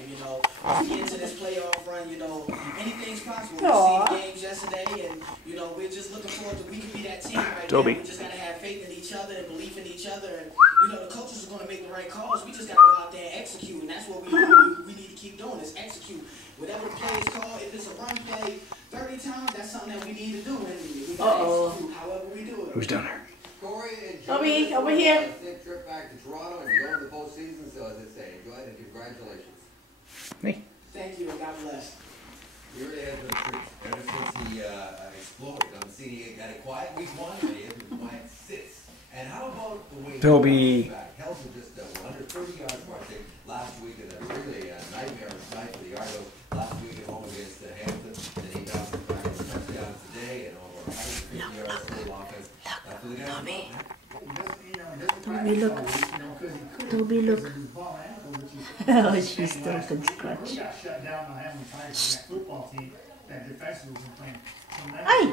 game. You know, as we get into this playoff run, you know, anything's possible. We've seen games yesterday, and you know, we're just looking forward to we can be that team right Tobi. now. We just gotta have faith in each other and belief in each other, and you know, the coaches are gonna make the right calls. We just gotta go out there and execute, and that's what we need to keep doing is execute. Whatever the play is called, if it's a run play 30 times, that's something that we need to do, and we gotta execute however we do it. Who's down there? Tobi, over here. Safe trip back to Toronto, and you're going to the postseason, so as I say, enjoy it and congratulations. Me. Thank you, and God bless. He really has been a treat. Ever since he exploded on the scene, he had a quiet week 1, and he had a quiet 6. And how about the way Tobi. back? Helton just under 30 yards rushing last week, and a really nightmare night for the Argos last week at home against Hamilton. And he bounced back with touchdowns today, and over 150 yards total offense. Tobi, look. Tobi, look. Oh, she's still can scratch. Hey!